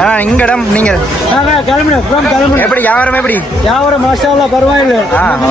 ஆ இங்க இடம் ஃப்ரம் கிளம்பினோம் எப்படி வியாபாரம் எப்படி? வியாபாரம் மாஸ்டாவில் பரவாயில்ல.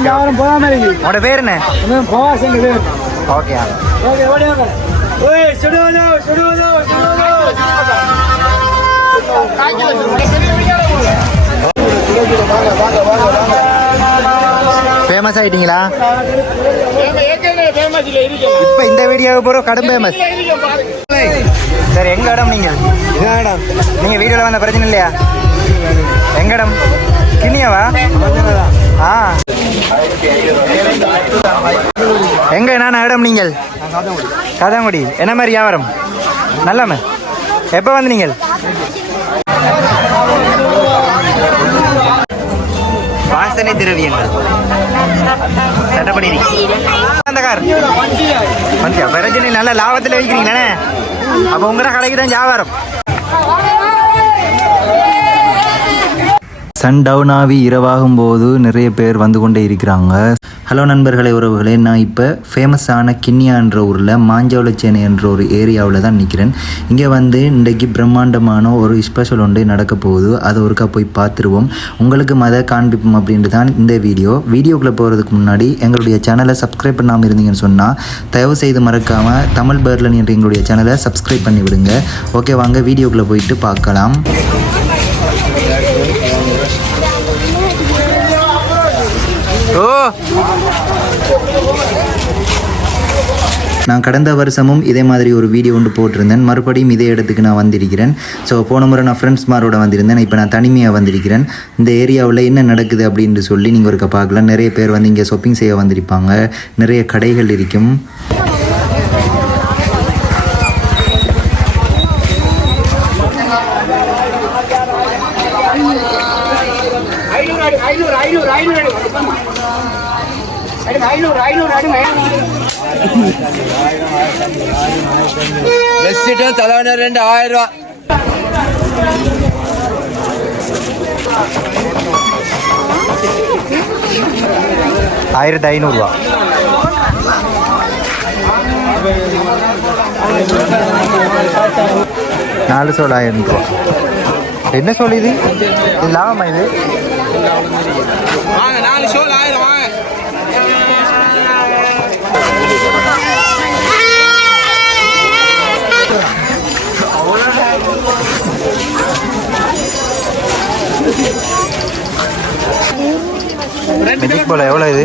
வியாபாரம் போகாம இருக்கு. உங்களோட பேர் என்ன? இது ஓகே ஓகே ஓடியாங்க ஓய் சுடுவதோ சுடுவதோ சுடுவதோ. ஃபேமஸ் ஆயிட்டீங்களா? இப்போ இந்த வீடியோவுக்கு போகிற கடும் ஃபேமஸ் சரி எங்க இடம் நீங்கள் நீங்க வீடியோல வந்த பிரச்சனை இல்லையா? எங்க இடம் கிண்ணியாவா? ஆ. எங்க நான் இடம் நீங்கள்? கதங்குடி. என்ன மாதிரி வியாபாரம்? நல்லாம எப்போ வந்து நீங்கள்? வாசனை திரவியங்கள். சட்டப்படி அந்த கார் மந்தியா பிரச்சனை நல்ல லாபத்தில் வைக்கிறீங்களே அப்போ உங்களோட கடைக்கு தான் வியாபாரம் சன் டவுன் ஆகி இரவாகும் போது நிறைய பேர் வந்து கொண்டே இருக்கிறாங்க ஹலோ நண்பர்களே உறவுகளே நான் இப்போ ஃபேமஸான கிண்ணியான்ற ஊரில் மாஞ்சோளச்சேனை என்ற ஒரு ஏரியாவில் தான் நிற்கிறேன் இங்கே வந்து இன்றைக்கு பிரம்மாண்டமான ஒரு ஸ்பெஷல் ஒன்று நடக்க போகுது. அதை ஒருக்கா போய் பார்த்துருவோம். உங்களுக்கு மத காண்பிப்போம் அப்படின்ட்டு தான் இந்த வீடியோ. வீடியோக்குள்ளே போகிறதுக்கு முன்னாடி எங்களுடைய சேனலை சப்ஸ்கிரைப் பண்ணாமல் இருந்தீங்கன்னு சொன்னால் தயவு செய்து மறக்காமல் தமிழ் பேர்லன் என்ற எங்களுடைய சேனலை சப்ஸ்கிரைப் பண்ணி விடுங்க ஓகே வாங்க வீடியோக்குள்ளே போயிட்டு பார்க்கலாம். நான் கடந்த வருஷமும் இதே மாதிரி ஒரு வீடியோ ஒன்று போட்டிருந்தேன் மறுபடியும் இதே இடத்துக்கு நான் வந்திருக்கிறேன் ஸோ போன முறை நான் ஃப்ரெண்ட்ஸ்மாரோட வந்திருந்தேன் இப்போ நான் தனிமையாக வந்திருக்கிறேன் இந்த ஏரியாவில் என்ன நடக்குது அப்படின்னு சொல்லி நீங்கள் ஒருக்க பார்க்கலாம் நிறைய பேர் வந்து இங்கே ஷாப்பிங் செய்ய வந்திருப்பாங்க நிறைய கடைகள் இருக்கும் பெஸ்ட்டு தலைவன ரெண்டு ஆயிரம் ரூபா. ஆயிரத்தி ஐநூறுரூவா நாலு ஆயிரம் ரூபா. என்ன சோள் இது? லாபமா இது? வாங்க நாலு ஆயிரம் வாங்க மெஜிக் போல எவ்வளோ இது?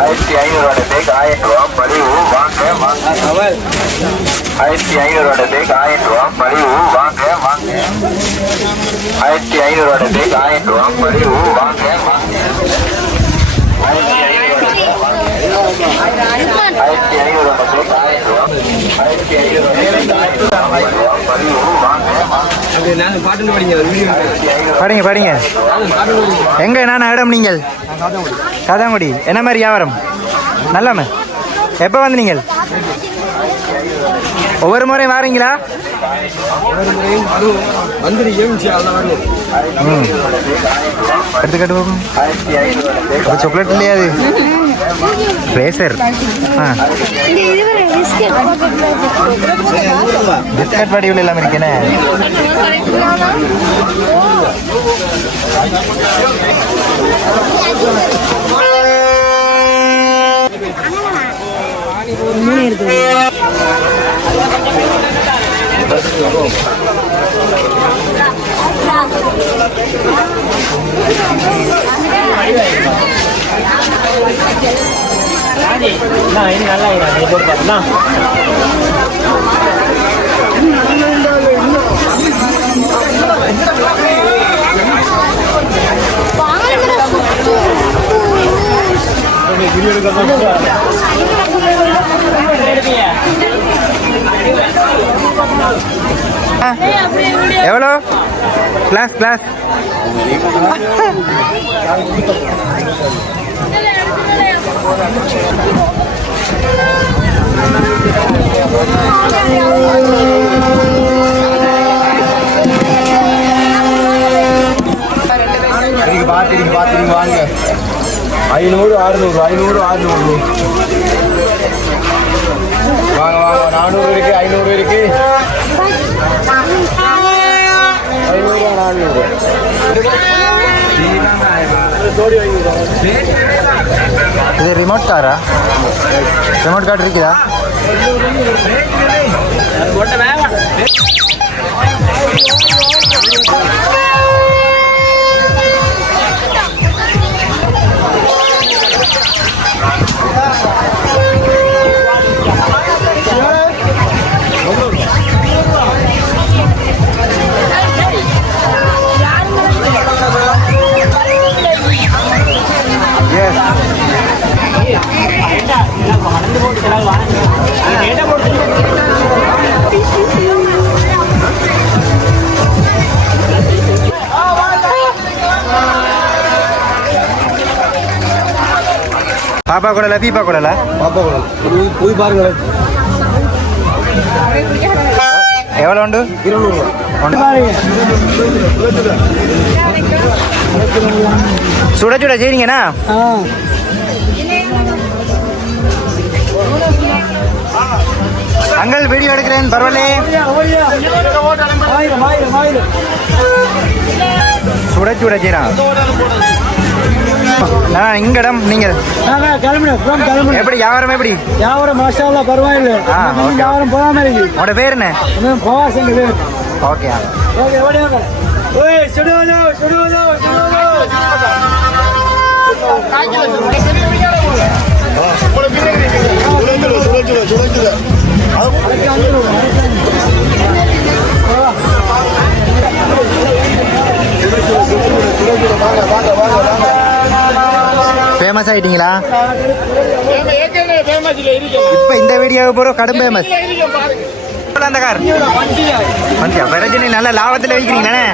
ஆயிரத்தி ஐநூறுவாட பேக் ஆயிரம் ரூபா மலிவு வாங்க வாங்க. ஆயிரத்தி ஐநூறுவாட பேக் ஆயிரம் ரூபா மலிவு வாங்க வாங்க. ஆயிரத்தி ஐநூறுவாட பேக் ஆயிரம் ரூபா மலிவு வாங்க வாங்க. ஆயிரத்தி ஐநூறுவாட ஆயிரத்தி ஐநூறுவாட பேக் ஆயிரம் ரூபா படிங்க படிங்க எங்க நான் இடம் நீங்கள்? கதாங்குடி. என்ன மாதிரி வியாபாரம்? நல்லாம. எப்போ வந்து நீங்கள் ஒவ்வொரு முறையும் வாரீங்களா? வந்து ஏமிச்சு அதெல்லாம் வரணும் ம் எடுத்துக்கிட்டு போகும் அது இருக்கேனே இல்லையா அது ரேசர் ஆ பிஸ்கட் வடிவில் எல்லாம் இருக்கேனே எவ்வளோ? Class class. இருக்கு பார்த்துருக்கு பார்த்துருக்கு வாங்க. ஐநூறு அறுநூறு ஐநூறு அறுநூறு. இது ரிமோட் காரா ரிமோட் கார் இருக்குதா எஸ் பாப்பா கூடல பீப்பா கூடல பாப்பா போய் பாருங்களேன் எவ்வளோ உண்டு? இருநூறுவா சுட சுட செய்றீங்கண்ணா? அங்கள் வீடியோ எடுக்கிறேன் பரவாயில்லையே. ஆயிரம் சுட சுட செய்யறான் நான் இங்கடம் நீங்கள் நான் கிளம்பினேன் எப்படி வியாபாரம் எப்படி? வியாபாரம் மாஷால்லா பரவாயில்லை. வியாபாரம் போகாம இருக்கு. உங்களோட பேர் என்ன? போகாசங்க பேர்? ஓகே ஓகே ஓடியாங்க ஓய் சுடுவதோ சுடுவதோ சுடுவதோ. ஃபேமஸ் ஆயிட்டீங்களா? இப்போ இந்த வீடியோவுக்கு போகிற கடும் ஃபேமஸ் அந்த கார் மந்தியா பிரச்சனை நல்ல லாபத்தில் வைக்கிறீங்களே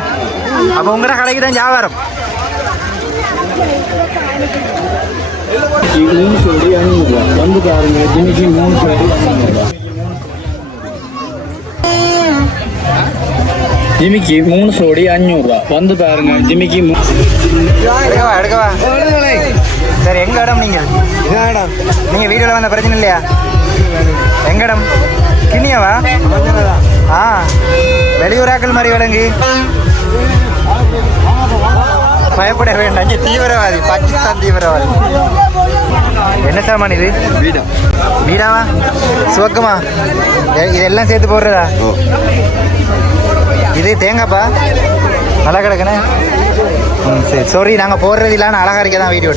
அப்போ உங்களோட கடைக்கு தான் வியாபாரம். வந்து பாருங்க இன்னைக்கு மூணு ஜிமிக்கு மூணு சோடி அஞ்சூறு ரூபா. வந்து பாருங்க ஜிமிக்கு எடுக்கவா? சரி எங்க இடம் நீங்கள் இதான் நீங்க வீடியோல வந்த பிரச்சனை இல்லையா? எங்க இடம்? கிண்ணியாவா? ஆ. வெளியூராக்கள் மாதிரி விளங்கு. பயப்பட வேண்டாம். இங்க தீவிரவாதி பாகிஸ்தான் தீவிரவாதி. என்ன சாமான் இது? வீடா. வீடாவா? சுவக்கமா? இதெல்லாம் சேர்த்து போடுறதா? இது தேங்காய்ப்பா நல்லா கிடக்குண்ணே ம் சரி. சாரி நாங்கள் போடுறது இல்லாமல் அழகா இருக்க தான் வீடியோ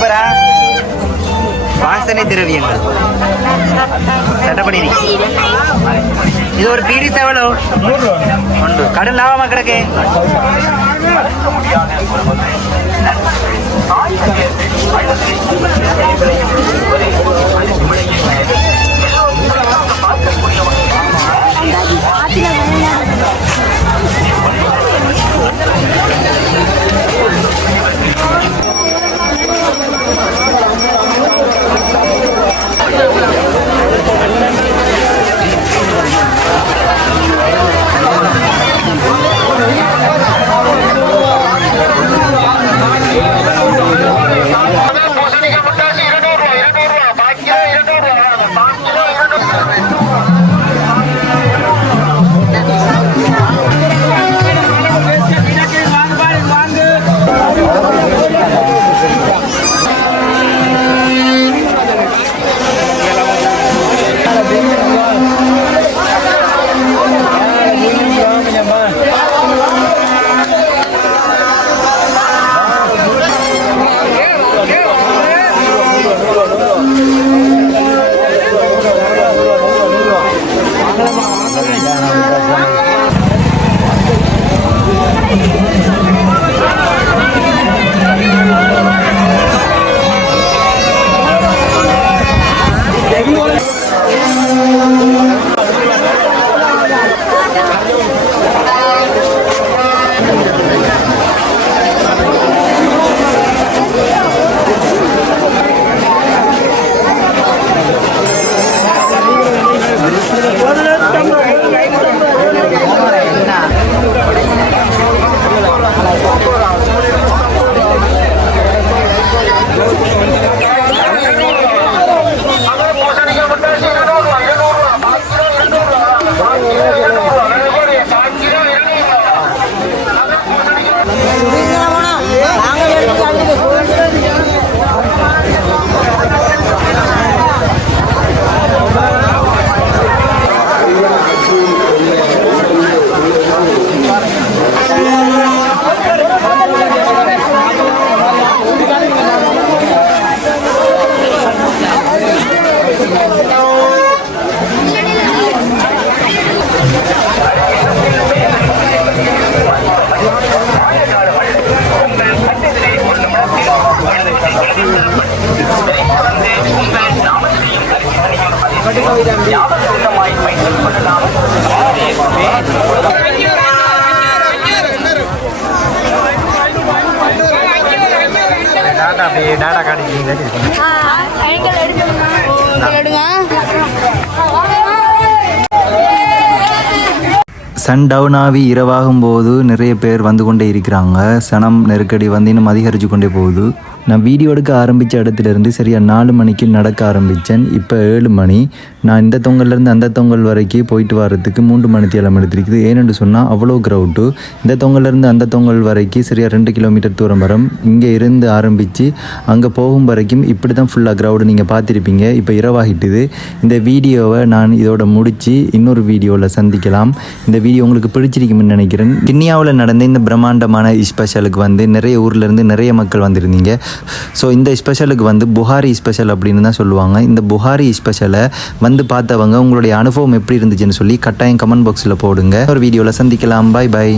சூப்பரா? வாசனை திரவியங்கள். சட்டப்படி இது ஒரு பீடி எவ்வளோ ஒன்று. கடன் லாபமா கிடக்கு? பூசணிக்காய் வைத்துக் கொள்ளலாம் அப்படியே சன் டவுன் ஆகி இரவாகும் போது நிறைய பேர் வந்து கொண்டே இருக்கிறாங்க. சனம் நெருக்கடி வந்து இன்னும் அதிகரித்து கொண்டே போகுது. நான் வீடியோ எடுக்க ஆரம்பித்த இடத்துலேருந்து சரியாக நாலு மணிக்கு நடக்க ஆரம்பித்தேன் இப்போ ஏழு மணி. நான் இந்த தொங்கல்லேருந்து அந்த தொங்கல் வரைக்கும் போயிட்டு வர்றதுக்கு மூன்று மணி தேலம் எடுத்திருக்குது. ஏனென்று சொன்னால் அவ்வளோ க்ரௌட்டு இந்த தொங்கல்லேருந்து அந்த தொங்கல் வரைக்கும் சரியாக ரெண்டு கிலோமீட்டர் தூரம் வரும். இங்கே இருந்து ஆரம்பித்து அங்கே போகும் வரைக்கும் இப்படி தான் ஃபுல்லாக க்ரௌடு நீங்கள் பார்த்துருப்பீங்க. இப்போ இரவாகிட்டுது. இந்த வீடியோவை நான் இதோட முடித்து இன்னொரு வீடியோவில் சந்திக்கலாம். இந்த வீடியோ உங்களுக்கு பிடிச்சிருக்கும்னு நினைக்கிறேன். கிண்ணியாவில் நடந்த இந்த பிரம்மாண்டமான ஸ்பெஷலுக்கு வந்து நிறைய ஊர்லேருந்து நிறைய மக்கள் வந்திருந்தீங்க. ஸோ இந்த ஸ்பெஷலுக்கு வந்து புகாரி ஸ்பெஷல் அப்படின்னு தான் சொல்லுவாங்க. இந்த புகாரி ஸ்பெஷலை வந்து பார்த்தவங்க உங்களுடைய அனுபவம் எப்படி இருந்துச்சுன்னு சொல்லி கட்டாயம் கமெண்ட் பாக்ஸில் போடுங்க. ஒரு வீடியோவில் சந்திக்கலாம். பாய் பாய்